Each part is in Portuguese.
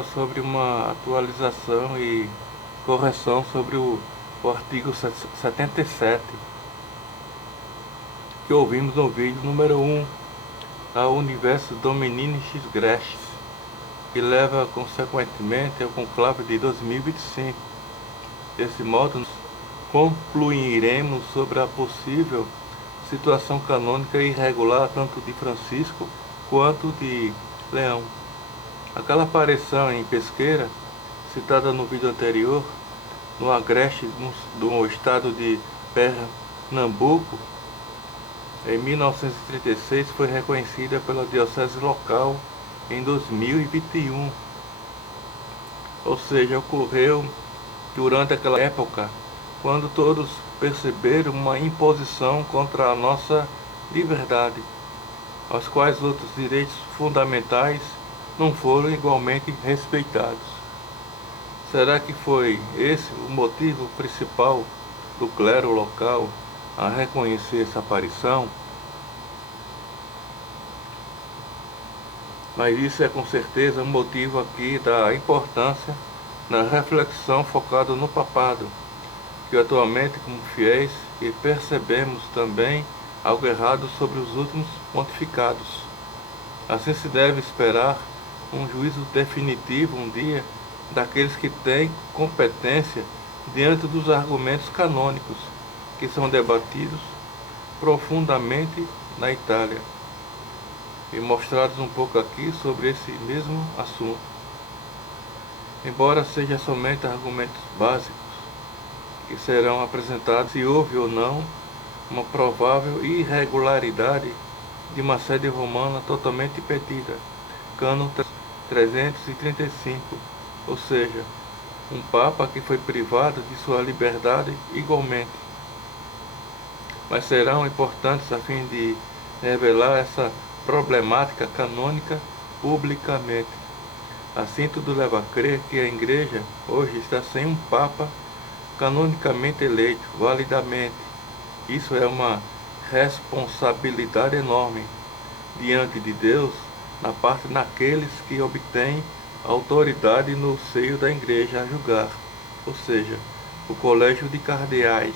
agora sobre uma atualização e correção sobre o artigo 77 que ouvimos no vídeo número 1 da Universo Dominici Grestes, que leva consequentemente ao conclave de 2025. Desse modo, concluiremos sobre a possível situação canônica irregular tanto de Francisco quanto de Leão. Aquela aparição em Pesqueira, citada no vídeo anterior, no Agreste, no estado de Pernambuco, em 1936, foi reconhecida pela diocese local em 2021. Ou seja, ocorreu durante aquela época, quando todos perceberam uma imposição contra a nossa liberdade, aos quais outros direitos fundamentais não foram igualmente respeitados. Será que foi esse o motivo principal do clero local a reconhecer essa aparição? Mas isso é com certeza um motivo aqui da importância na reflexão focada no papado, que atualmente, como fiéis, e percebemos também algo errado sobre os últimos pontificados. Assim se deve esperar um juízo definitivo um dia daqueles que têm competência diante dos argumentos canônicos que são debatidos profundamente na Itália e mostrados um pouco aqui sobre esse mesmo assunto. Embora seja somente argumentos básicos que serão apresentados se houve ou não uma provável irregularidade de uma sede romana totalmente impedida, Cânon 335, ou seja, um Papa que foi privado de sua liberdade igualmente. Mas serão importantes a fim de revelar essa problemática canônica publicamente. Assim tudo leva a crer que a Igreja hoje está sem um Papa canonicamente eleito, validamente. Isso é uma responsabilidade enorme diante de Deus, na parte daqueles que obtêm autoridade no seio da Igreja a julgar, ou seja, o colégio de cardeais,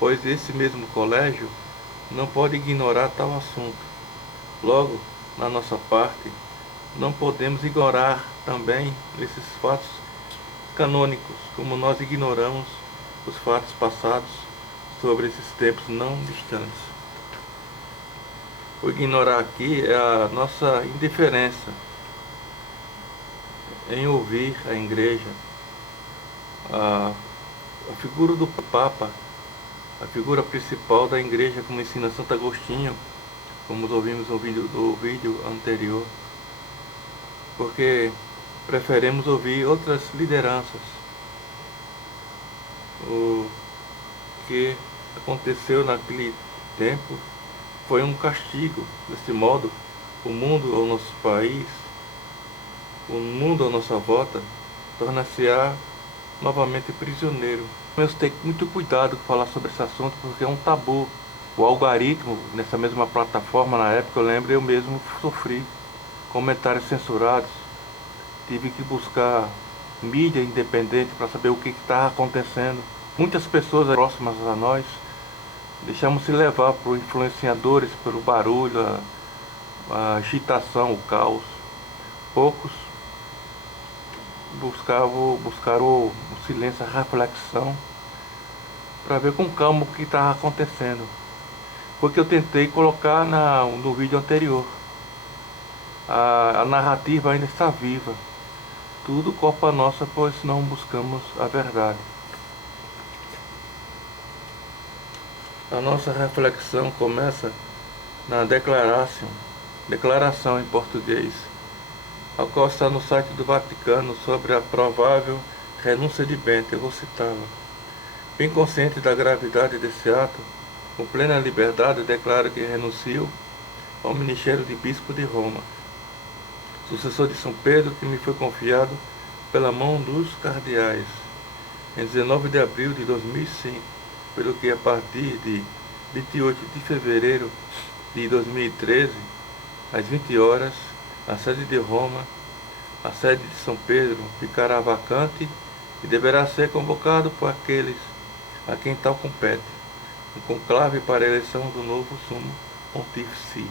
pois esse mesmo colégio não pode ignorar tal assunto. Logo, na nossa parte, não podemos ignorar também esses fatos canônicos, como nós ignoramos os fatos passados sobre esses tempos não distantes. O ignorar aqui é a nossa indiferença em ouvir a Igreja, a figura do Papa, a figura principal da Igreja, como ensina Santo Agostinho, como ouvimos no vídeo anterior, porque preferimos ouvir outras lideranças. O que aconteceu naquele tempo foi um castigo. Desse modo, o mundo ao nosso país, o mundo à nossa volta, torna-se-á novamente prisioneiro. Temos que ter muito cuidado com falar sobre esse assunto, porque é um tabu. O algoritmo, nessa mesma plataforma, na época, eu lembro, eu mesmo sofri comentários censurados. Tive que buscar mídia independente para saber o que estava acontecendo. Muitas pessoas próximas a nós deixamos se levar por influenciadores, pelo barulho, a agitação, o caos. Poucos buscaram o silêncio, a reflexão, para ver com calma o que estava acontecendo. Foi que eu tentei colocar no vídeo anterior. A narrativa ainda está viva. Tudo culpa nossa, pois não buscamos a verdade. A nossa reflexão começa na declaração em português, a qual está no site do Vaticano sobre a provável renúncia de Bento. Eu vou citá-la. Bem consciente da gravidade desse ato, com plena liberdade declaro que renuncio ao ministério de Bispo de Roma, sucessor de São Pedro, que me foi confiado pela mão dos cardeais, em 19 de abril de 2005, pelo que a partir de 28 de fevereiro de 2013, às 20 horas, a sede de Roma a sede de São Pedro ficará vacante e deverá ser convocado por aqueles a quem tal compete, um conclave para a eleição do novo sumo pontífice.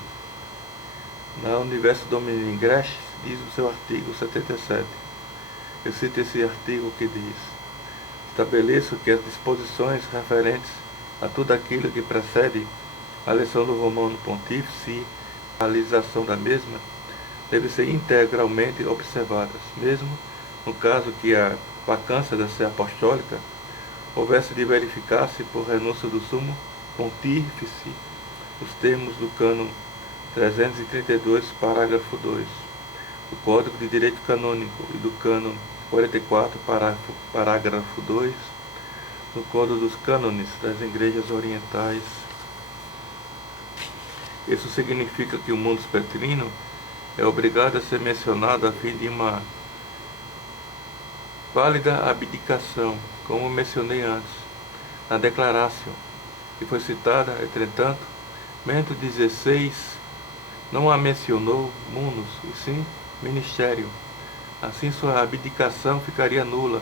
Na Universo Domini Ingressi diz o seu artigo 77. Eu cito esse artigo que diz: estabeleço que as disposições referentes a tudo aquilo que precede a eleição do Romano Pontífice e a realização da mesma devem ser integralmente observadas, mesmo no caso que a vacância da sé apostólica houvesse de verificar-se por renúncia do sumo pontífice, os termos do cânon 332, parágrafo 2, do Código de Direito Canônico e do cânon 44, parágrafo 2, do Código dos Cânones das Igrejas Orientais. Isso significa que o mundus petrino é obrigado a ser mencionado a fim de uma válida abdicação, como mencionei antes, na Declaratio, que foi citada, entretanto, Bento XVI não a mencionou munus, e sim ministério. Assim sua abdicação ficaria nula,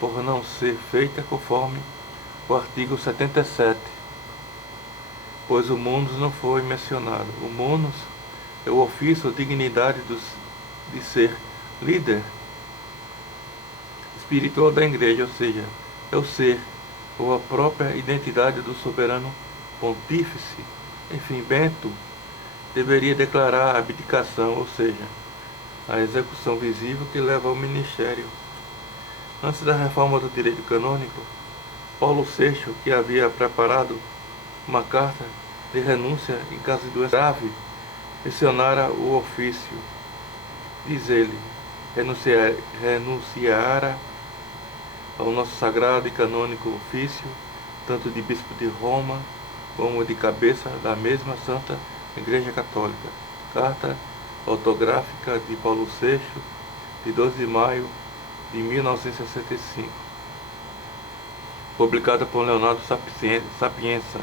por não ser feita conforme o artigo 77, pois o munus não foi mencionado. O munus é o ofício ou dignidade de ser líder espiritual da igreja, ou seja, é o ser ou a própria identidade do soberano pontífice. Enfim, Bento deveria declarar a abdicação, ou seja, a execução visível que leva ao ministério. Antes da reforma do direito canônico, Paulo VI, que havia preparado uma carta de renúncia em caso de doença grave, mencionara o ofício. Diz ele: renunciara ao nosso sagrado e canônico ofício, tanto de bispo de Roma como de cabeça da mesma Santa Igreja Católica. Carta autográfica de Paulo VI, de 12 de maio de 1965, publicada por Leonardo Sapienza.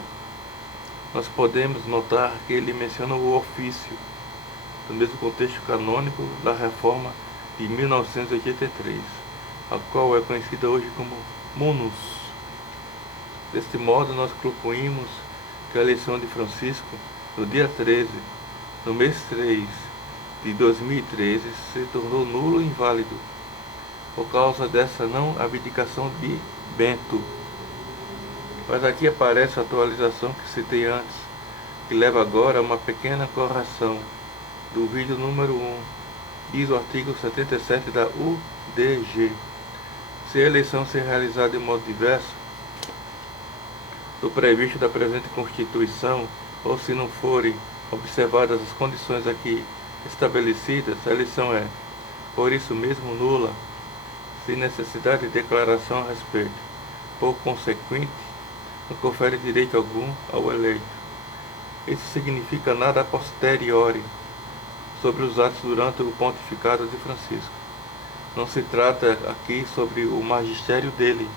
Nós podemos notar que ele menciona o ofício, no mesmo contexto canônico da Reforma de 1983, a qual é conhecida hoje como munus. Deste modo, nós concluímos que a eleição de Francisco, no dia 13, no mês 3 de 2013, se tornou nulo e inválido, por causa dessa não abdicação de Bento. Mas aqui aparece a atualização que citei antes, que leva agora a uma pequena correção do vídeo número 1. Diz o artigo 77 da UDG: se a eleição ser realizada de modo diverso do previsto da presente Constituição, ou se não forem observadas as condições aqui estabelecidas, a eleição é, por isso mesmo, nula, sem necessidade de declaração a respeito. Por consequente, não confere direito algum ao eleito. Isso significa nada a posteriori sobre os atos durante o pontificado de Francisco. Não se trata aqui sobre o magistério dele.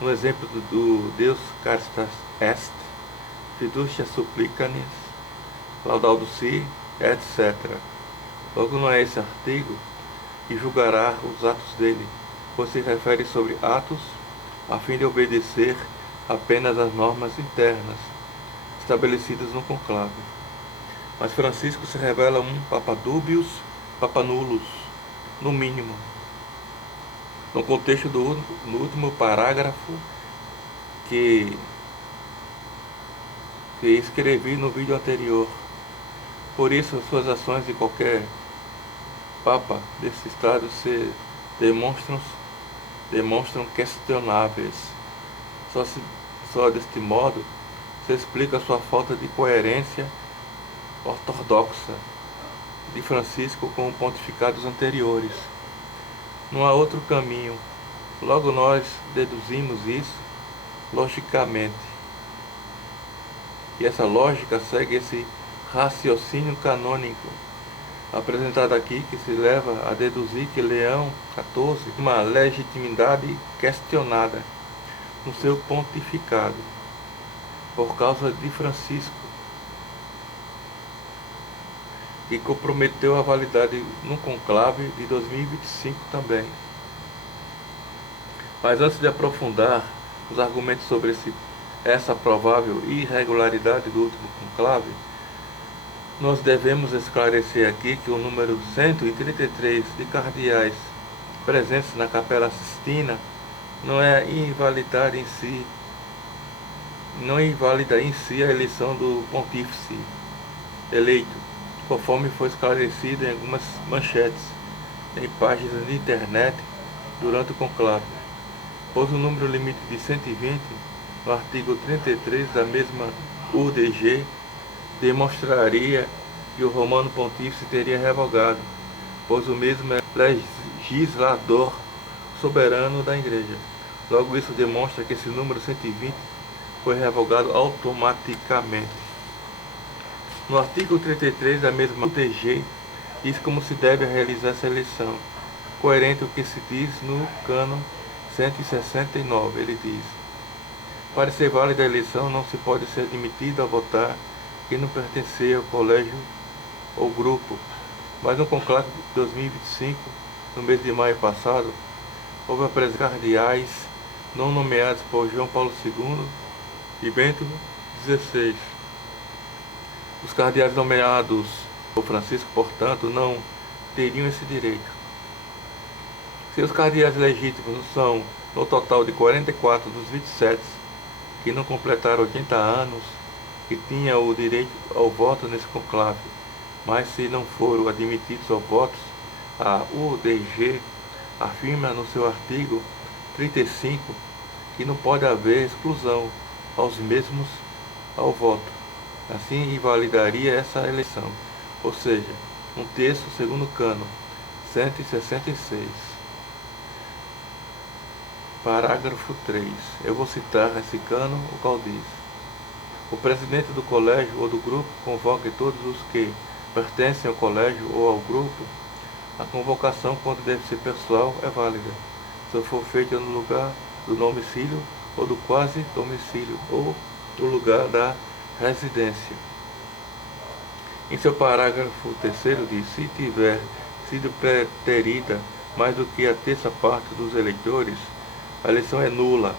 No exemplo do Deus Caristas Est, Fiducia Supplicanis, Laudaldo Si, etc. Logo não é esse artigo que julgará os atos dele, pois se refere sobre atos a fim de obedecer apenas às normas internas estabelecidas no conclave. Mas Francisco se revela um papadubius papanulus, no mínimo. No contexto no último parágrafo que escrevi no vídeo anterior. Por isso, suas ações de qualquer papa desse estado se demonstram questionáveis. Só deste modo se explica sua falta de coerência ortodoxa de Francisco com os pontificados anteriores. Não há outro caminho. Logo nós deduzimos isso logicamente. E essa lógica segue esse raciocínio canônico apresentado aqui, que se leva a deduzir que Leão XIV tem uma legitimidade questionada no seu pontificado por causa de Francisco, e comprometeu a validade no conclave de 2025 também. Mas antes de aprofundar os argumentos sobre essa provável irregularidade do último conclave, nós devemos esclarecer aqui que o número 133 de cardeais presentes na Capela Sistina não invalida em si a eleição do pontífice eleito, conforme foi esclarecido em algumas manchetes em páginas de internet durante o conclave, pois o número limite de 120, no artigo 33 da mesma UDG, demonstraria que o Romano Pontífice teria revogado, pois o mesmo é legislador soberano da Igreja. Logo, isso demonstra que esse número 120 foi revogado automaticamente. No artigo 33 da mesma UDG, diz como se deve realizar essa eleição, coerente com o que se diz no cânon 169. Ele diz: para ser válida a eleição, não se pode ser admitido a votar quem não pertencer ao colégio ou grupo. Mas no conclave de 2025, no mês de maio passado, houve a presença de cardeais não nomeados por João Paulo II e Bento XVI. Os cardeais nomeados por Francisco, portanto, não teriam esse direito. Seus cardeais legítimos são, no total de 44 dos 27, que não completaram 80 anos, que tinham o direito ao voto nesse conclave, mas se não foram admitidos ao voto, a UDG afirma no seu artigo 35 que não pode haver exclusão aos mesmos ao voto. Assim, invalidaria essa eleição, ou seja, um terço segundo o cânon 166. Parágrafo 3. Eu vou citar esse cânon, o qual diz: o presidente do colégio ou do grupo convoca todos os que pertencem ao colégio ou ao grupo. A convocação, quando deve ser pessoal, é válida, se for feita no lugar do domicílio ou do quase domicílio ou do lugar da residência. Em seu parágrafo 3º diz: se tiver sido preterida mais do que a terça parte dos eleitores, a eleição é nula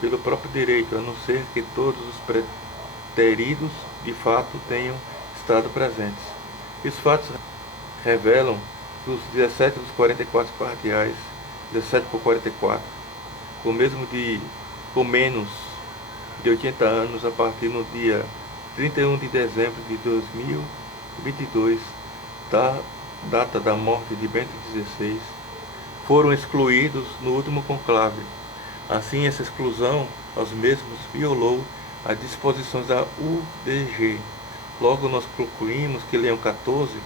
pelo próprio direito, a não ser que todos os preteridos de fato tenham estado presentes. Os fatos revelam que os 17 dos 44 cardeais, 17 por 44, com menos de 80 anos, a partir no dia 31 de dezembro de 2022, da data da morte de Bento XVI, foram excluídos no último conclave. Assim, essa exclusão aos mesmos violou as disposições da UDG. Logo, nós concluímos que Leão XIV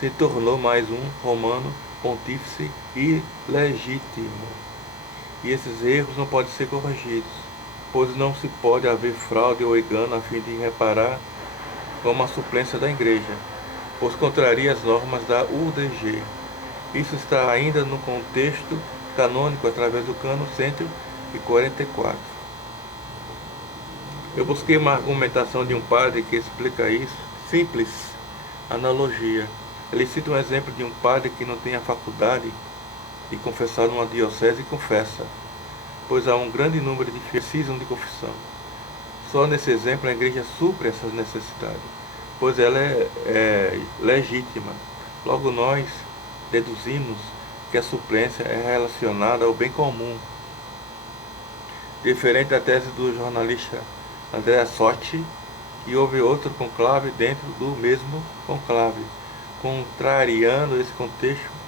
se tornou mais um romano pontífice ilegítimo. E esses erros não podem ser corrigidos, pois não se pode haver fraude ou engano a fim de reparar com uma suplência da Igreja, pois contraria as normas da UDG. Isso está ainda no contexto canônico através do cânon 144. Eu busquei uma argumentação de um padre que explica isso. Simples analogia. Ele cita um exemplo de um padre que não tem a faculdade de confessar numa diocese e confessa, pois há um grande número de fiéis que precisam de confissão. Só nesse exemplo a Igreja supre essa necessidade, pois ela é legítima. Logo, nós deduzimos que a suplência é relacionada ao bem comum, diferente da tese do jornalista Andrea Sotti, que houve outro conclave dentro do mesmo conclave, contrariando esse contexto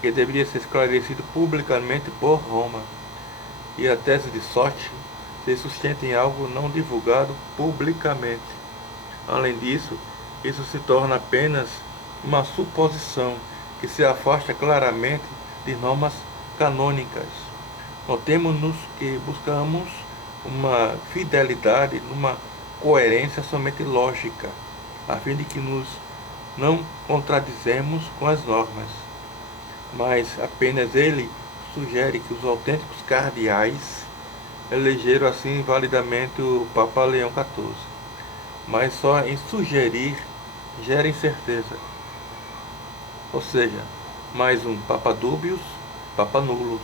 que deveria ser esclarecido publicamente por Roma. E a tese de Sotti se sustenta em algo não divulgado publicamente. Além disso, isso se torna apenas uma suposição que se afasta claramente de normas canônicas. Notemos-nos que buscamos uma fidelidade, uma coerência somente lógica, a fim de que nos não contradizemos com as normas. Mas apenas ele sugere que os autênticos cardeais elegeram assim validamente o Papa Leão XIV. Mas só em sugerir gera incerteza, ou seja, mais um Papa Dúbios, Papa Nulos.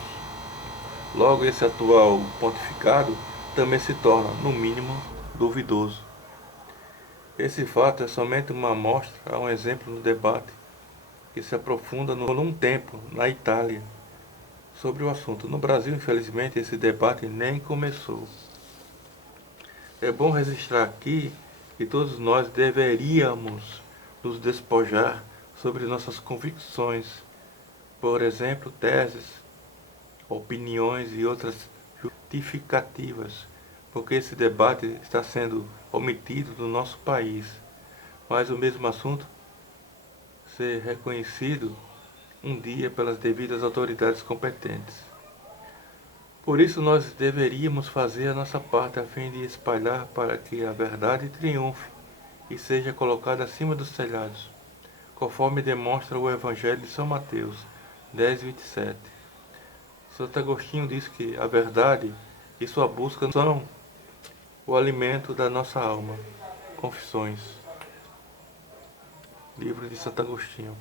Logo, esse atual pontificado também se torna, no mínimo, duvidoso. Esse fato é somente uma amostra a um exemplo no debate que se aprofunda num tempo na Itália sobre o assunto. No Brasil, infelizmente, esse debate nem começou. É bom registrar aqui que todos nós deveríamos nos despojar sobre nossas convicções, por exemplo, teses, opiniões e outras justificativas, porque esse debate está sendo omitido no nosso país. Mas o mesmo assunto ser reconhecido um dia pelas devidas autoridades competentes. Por isso nós deveríamos fazer a nossa parte a fim de espalhar para que a verdade triunfe e seja colocada acima dos telhados, conforme demonstra o Evangelho de São Mateus 10:27. Santo Agostinho diz que a verdade e sua busca são o alimento da nossa alma. Confissões. Livro de Santo Agostinho.